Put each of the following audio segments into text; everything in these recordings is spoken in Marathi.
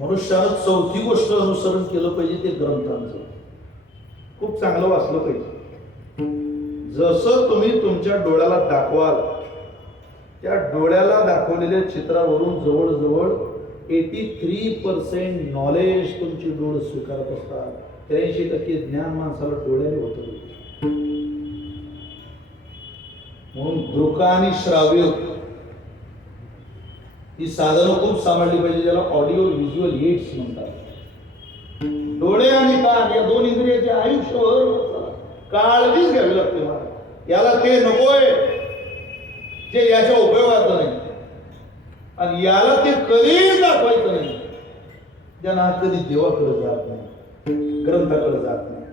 मनुष्यानं चौथी गोष्ट अनुसरण केलं पाहिजे ते ग्रंथांचं. खूप चांगलं वाचलं पाहिजे. जसं तुम्ही तुमच्या डोळ्याला दाखवाल त्या डोळ्याला दाखवलेल्या चित्रावरून जवळजवळ एटी थ्री पर्सेंट नॉलेज तुमची डोळ स्वीकारत असतात. त्र्याऐंशी टक्के ज्ञान माणसाला डोळ्याने होतं म्हणून दृक आणि श्राव्य ही साधनं खूप सांभाळली पाहिजे ज्याला ऑडिओ व्हिज्युअल एड्स म्हणतात. डोळे आणि कान या दोन इंद्रियाचे आयुष्यभर काळजीच घ्यावी लागते मला. याला ते नकोय जे याच्या उपयोगाचं नाही. आणि याला ते कधीच दाखवायचं नाही. ज्यांना कधी देवाकडे जात नाही. ग्रंथाकडे जात नाही.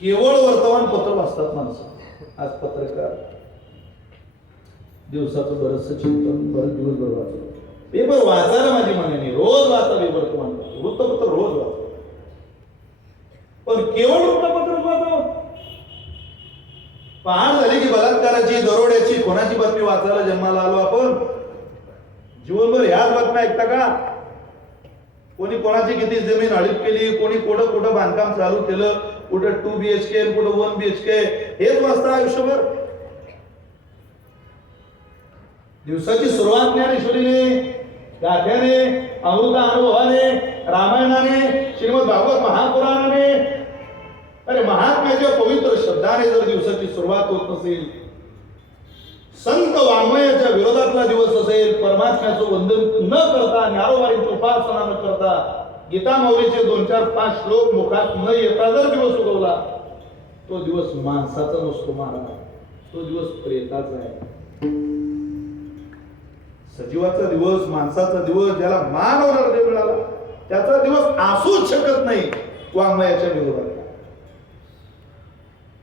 केवळ वर्तमानपत्र वाचतात माणसं. आज पत्रकार दिवसाचं बरंच चिंतन बरं दिवसभर वाचलं. पेपर वाचायला माझी मागणी रोज वाचा पेपर वर्तमानपत्र वृत्तपत्र रोज वाचा. पण केवळ वृत्तपत्र वाचा. पहाण झाली की बलात्काराची दरोड्याची कोणाची बातमी वाचायला जन्माला आलो आपण? जीवनभर ह्याच बातम्या ऐकता का? कोणी कोणाची किती जमीन हडीप केली कोणी कुठं कुठं बांधकाम चालू केलं कुठं टू बी एच के कुठं वन बी एच के हेच वाचतं आयुष्यभर. दिवसाची सुरुवात ज्ञानेश्वरीने गाथ्याने अमृत अनुभवाने रामायणाने श्रीमद भागवत महापुराणाने. अरे महात्म्याच्या पवित्र शब्दाने जर दिवसाची सुरुवात होत नसेल संत वाङ्मयाच्या विरोधातला दिवस असेल परमात्म्याचं वंदन न करता न्यारोवारीची उपासना न करता गीता माऊलीचे दोन चार पाच श्लोक मुखात न येता जर दिवस उगवला तो दिवस माणसाचा नसतो महाराज तो दिवस प्रेताचा आहे. सजीवाचा दिवस माणसाचा दिवस ज्याला मानव हृदय मिळाला त्याचा दिवस असूच शकत नाही वाङ्मयाच्या विरोधात.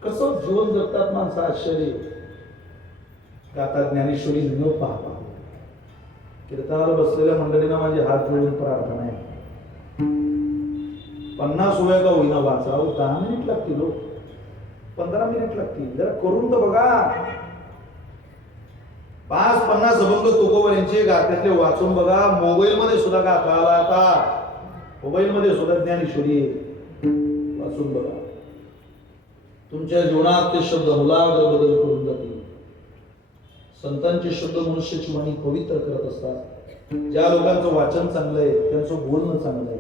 कसं जीवन जगतात माणसं? आश्चर्य. गातात ज्ञानेश्वरी न पाहता. कीर्तनाला बसलेल्या मंडळींना माझे हात जोडून प्रार्थना आहे. पन्नास वय का होईना वाचा दहा मिनिट लागतील हो. पंधरा मिनिट लागतील. जरा करून तर बघा. पाच पन्नास अभंग तुकोबर यांचे गात्यातले वाचून बघा. मोबाईल मध्ये सुद्धा गाता आला आता? मोबाईल मध्ये सुद्धा ज्ञानेश्वरी वाचून बघा. तुमच्या जीवनात ते शब्द मुलागर बदल करून जातील. संतांचे शब्द मनुष्याची वाणी पवित्र करत असतात. ज्या लोकांचं वाचन चांगलं आहे त्यांचं बोलणं चांगलं आहे.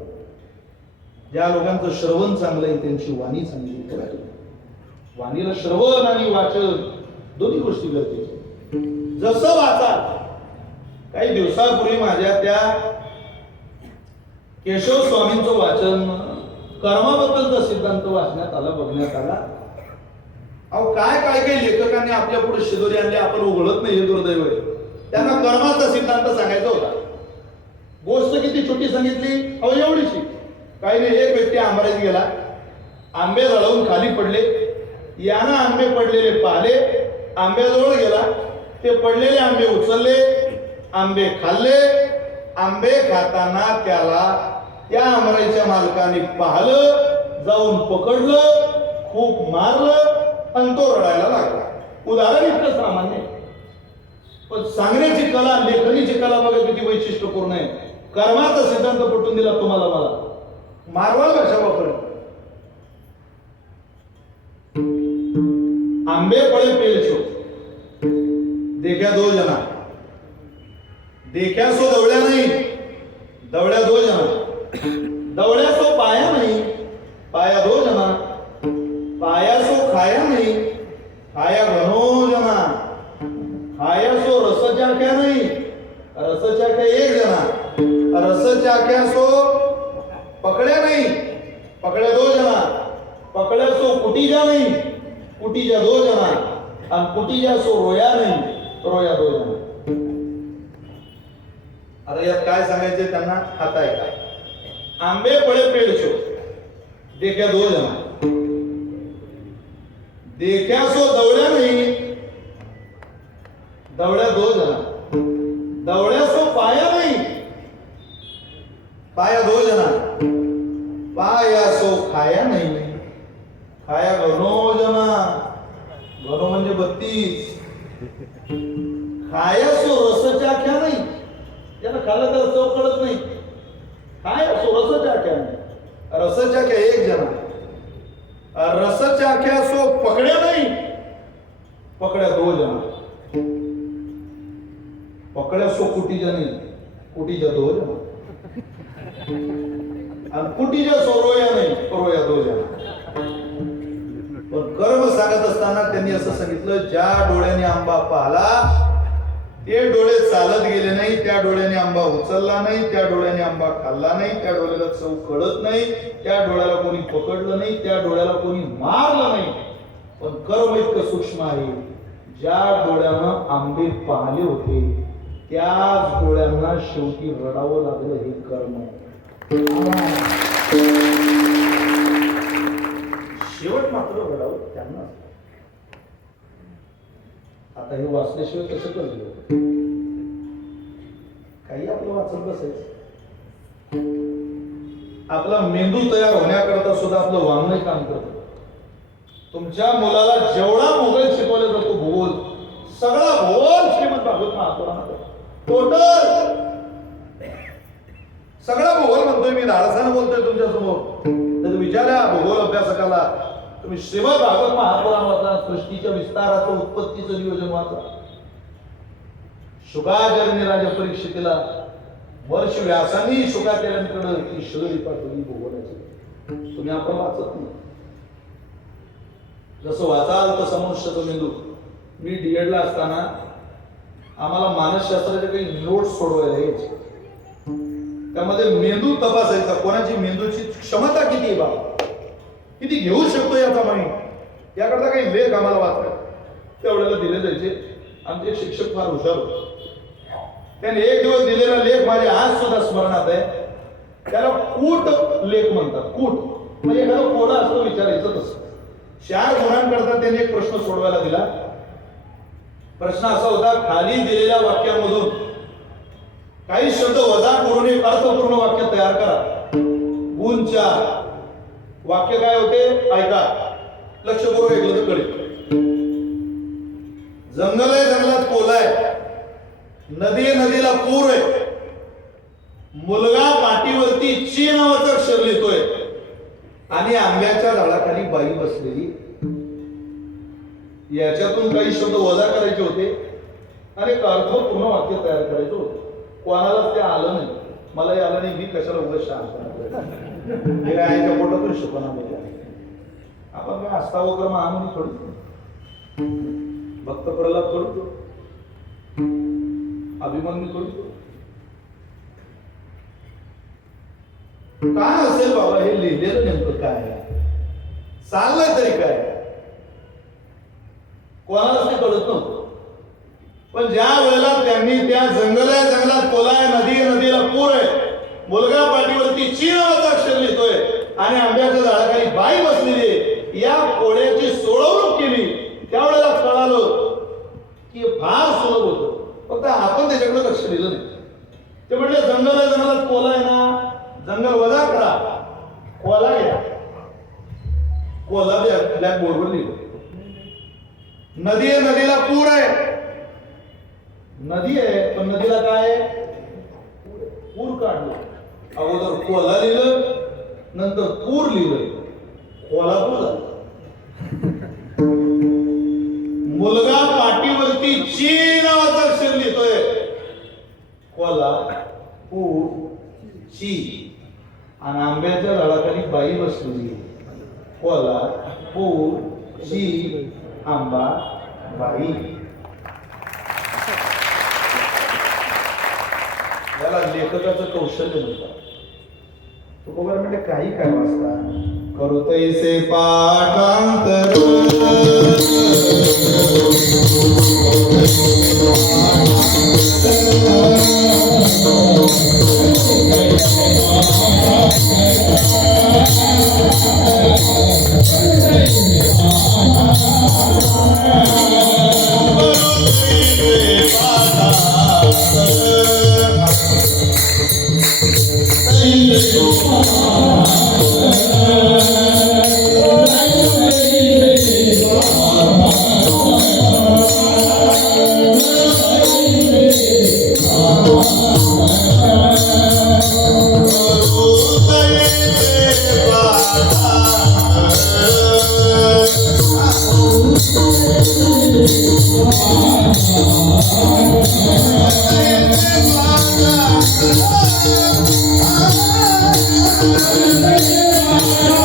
ज्या लोकांचं श्रवण चांगलं आहे त्यांची वाणी चांगली वाणीला श्रवण आणि वाचन दोन्ही गोष्टी गरजेच्या जसं वाचा काही दिवसापूर्वी माझ्या त्या केशव स्वामींचं वाचन कर्माबद्दलचा सिद्धांत वाचण्यात आला बघण्यात आला. अहो काय काय काय लेखकांनी आपल्या पुढे शिदोरी आणले आपण उघडत नाही हे दुर्दैव आहे. त्यांना कर्माचा सिद्धांत सांगायचा होता. गोष्ट किती छोटी सांगितली? अहो एवढीशी. काही नाही एक व्यक्ती आंबऱ्यात गेला. आंबे जळवून खाली पडले. यानं आंबे पडलेले पाहिले. आंब्याजवळ गेला. ते पडलेले आंबे उचलले. आंबे खाल्ले. आंबे खाताना त्याला त्या आंबऱ्याच्या मालकाने पाहिलं जाऊन पकडलं खूप मारलं. आणि तो रडायला लागला. उदाहरण इतकं सामान्य पण सांगण्याची कला लेखनीची कला बघा किती वैशिष्ट्यपूर्ण आहे. कर्माचा सिद्धांत पटून दिला तुम्हाला मला. मारवाल कशा वापर आंबे पळे पेलछो देखा दो जना. देखा सो दवड्या नाही दवड्या दो जना. दवड्या सो पाया नाही पाया दो जना. खाया घनो जना खाया सो रस चाख्या नाही. रस चाख्या एक जना रस चाख्या सो पकड्या नाही. पकड्या दो जना पकड्या सो कुटीजा नाही. कुटीजा दो जना आणि कुटीजा सो रोया नाही. रोया दो जना आता यात काय सांगायचे त्यांना? खाता आहे आंबे पळे पेड़ छो देखा दो जना देखा सो दवड्या नाही. दवड्या दो जणा दवड्या सो पाया नाही. पाया दो जणा पाया सो खाया नाही. खाया घनो जना घनो म्हणजे बत्तीस. खाया सो रसच्या ख्या नाही. त्याला खाल्लं तर चव कळत नाही. काय असो रसच्या ख्या नाही. रसच्या ख्या एक जना रसच्या आख्या सो पकड्या नाही. पकड्या दो जण. पकड्या सो कुटीच्या नाही. कुटीच्या दो जण. आणि कुटीच्या सो रोया नाही रोया दो जण. पण कर्म सांगत असताना त्यांनी असं सांगितलं ज्या डोळ्याने आंबा पाहला ते डोळे चालत गेले नाही त्या डोळ्याने आंबा उचलला नाही त्या डोळ्याने आंबा खाल्ला नाही त्या डोळ्याला चव कळत नाही त्या डोळ्याला कोणी पकडलं नाही त्या डोळ्याला कोणी मारलं नाही. पण कर्म इतकं सूक्ष्म आहे. ज्या डोळ्यानं आंबे पाहिले होते त्याच डोळ्यांना शेवटी रडावं लागलं हे कर्म. शेवट मात्र रडावं त्यांना आता हे वाचल्याशिवाय कसं करतो काही आपलं वाचत बसायचं. आपला मेंदू तयार होण्याकरता सुद्धा आपलं वाङ्मय काम करत. तुमच्या मुलाला जेवढा भूगोल शिकवला जातो भूगोल सगळा भूगोल श्रीमंत भागवत महापुराणात टोटल सगळा भूगोल म्हणतोय मी धाडसानं बोलतोय तुमच्यासमोर तर विचारा भूगोल अभ्यासकाला तुम्ही श्रीमद भागवत महापुराण वाचा सृष्टीच्या विस्ताराचं उत्पत्तीचं नियोजन वाचा. शुकाचार्यने राजा परीक्षेला वर्ष व्यासांनी शुकाचार्यांकडे ती शरीर पाठवली भोगवण्याची. तुम्ही आपण वाचत नाही. जसं वाचाल तसं मनुष्याचा मेंदू. मी डीएडला असताना आम्हाला मानसशास्त्राचे काही नोट्स सोडवायला यायचे. त्यामध्ये मेंदू तपासायचा कोणाची मेंदूची क्षमता किती आहे बाबा? किती घेऊ शकतो याचा माइंड याकरता काही लेख आम्हाला वाचला तेवढ्याला दिले जायचे. आमचे शिक्षक फार हुशार होते. त्याने एक दिवस दिलेला लेख माझे आज सुद्धा स्मरणात आहे. त्याला कूट लेख म्हणतात कूट. म्हणजे एखादा कोडा असतो विचारायचं तसं. चार गुणांकरता त्यांनी एक प्रश्न सोडवायला दिला. प्रश्न असा होता खाली दिलेल्या वाक्यामधून काही शब्द वजा करून एक अर्थपूर्ण वाक्य तयार करा. गुण चार. वाक्य काय होते? ऐका. लक्षपूर्वक ऐकलं तर कळेल. जंगल आहे जंगलात पोल आहे. नदी आहे नदीला पूर आहे. मुलगा पाठीवरती ची नावाचा अक्षर लिहितोय. आणि आंब्याच्या झाडाखाली बाई बसलेली. याच्यातून काही शब्द वजा करायचे होते. आणि अर्थ पूर्ण वाक्य तयार करायचं होतं. कोणालाच ते आलं नाही. मलाही आलं नाही मी कशाला उगाच शांत हे काय आईच्या पोटातून शिकवणार म्हणजे आपण काय असता कर्म आनंदी थोडी. भक्त प्रल्हाद थोडतो अभिमन्यू थोडतो काय असेल बाबा हे लिहिलेलं नेमकं काय चाललंय तरी काय? कोणालाच ते कळत नव्हतं. पण ज्या वेळेला त्यांनी त्या जंगल आहे जंगलात कोला आहे नदी आहे, नदीला पूर आहे मुलगा पाठीवरती ची नावाचा अक्षर लिहितोय आणि आंब्याच्या झाडाखाली बाई बसलेली आहे. या कोड्याची सोडवणूक केली. त्यावेळेला कळालं की फार सुलभ होतो. फक्त आपण त्याच्याकडे लक्ष दिलं नाही. ते म्हटले जंगल आहे जंगलात कोला आहे ना? जंगल वजा करा. कोला घ्या. कोला ब्लॅक बोर्डवर लिहिलं. नदी आहे नदीला पूर आहे. नदी आहे पण नदीला काय आहे? पूर काढलं. अगोदर कोला लिहिलं नंतर पूर लिहिलं. कोल्हापूर झालं मुलगा पाठीवरती ची नावाचं अक्षर लिहितोय. कोला पूर ची आणि आंब्याच्या झाडाखाली बाई बसलेली कोला पूर ची आंबा बाई. त्याला लेखकाचं कौशल्य म्हणतात. तुकोबार म्हणजे काही काय वाचता करतैसे पाठांतर. Thank you.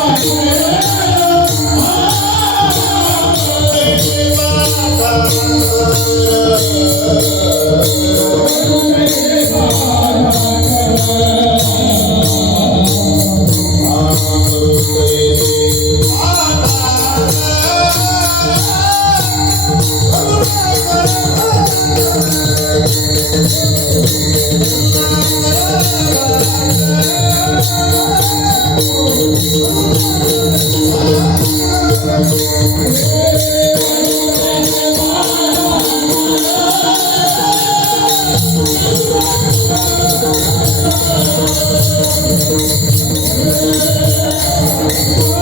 Thank you.